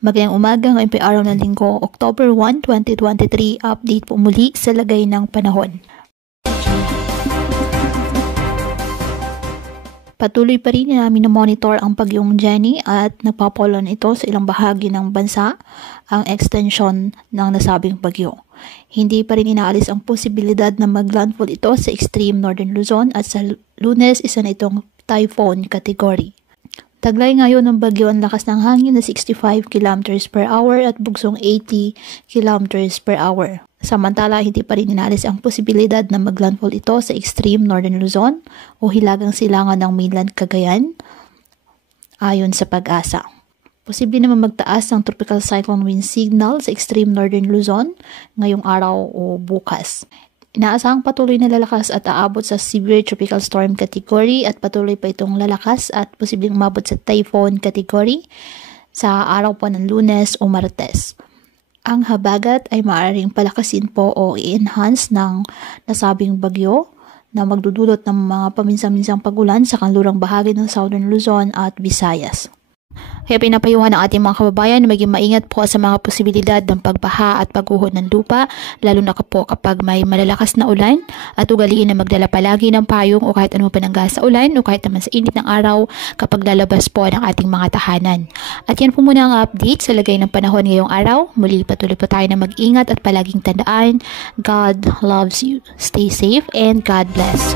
Magandang umaga, ngayon po ay araw ng linggo, October 1, 2023. Update po muli sa lagay ng panahon. Patuloy pa rin namin monitor ang bagyong Jenny at nagpapaulan ito sa ilang bahagi ng bansa ang extension ng nasabing bagyo. Hindi pa rin inaalis ang posibilidad na maglandfall ito sa extreme northern Luzon at sa Lunes isa na itong typhoon category. Taglay ngayon ng bagyo ang lakas ng hangin na 65 km per hour at bugsong 80 km per hour. Samantala, hindi pa rin inaalis ang posibilidad na maglandfall ito sa extreme northern Luzon o hilagang silangan ng mainland Cagayan ayon sa Pag-asa. Posible naman magtaas ang tropical cyclone wind signal sa extreme northern Luzon ngayong araw o bukas. Inaasahang patuloy na lalakas at aabot sa severe tropical storm category at patuloy pa itong lalakas at posibleng umabot sa typhoon category sa araw po ng Lunes o Martes. Ang habagat ay maaaring palakasin po o i-enhance ng nasabing bagyo na magdudulot ng mga paminsan-minsang pagulan sa kanlurang bahagi ng Southern Luzon at Visayas. Kaya pinapayuhan ng ating mga kababayan na maging maingat po sa mga posibilidad ng pagbaha at pagguho ng lupa, lalo na po kapag may malalakas na ulan, at ugaliin na magdala palagi ng payong o kahit anong panangga sa ulan o kahit naman sa init ng araw kapag lalabas po ng ating mga tahanan. At yan po muna ang update sa lagay ng panahon ngayong araw. Muli patuloy po tayo na mag-ingat at palaging tandaan, God loves you. Stay safe and God bless.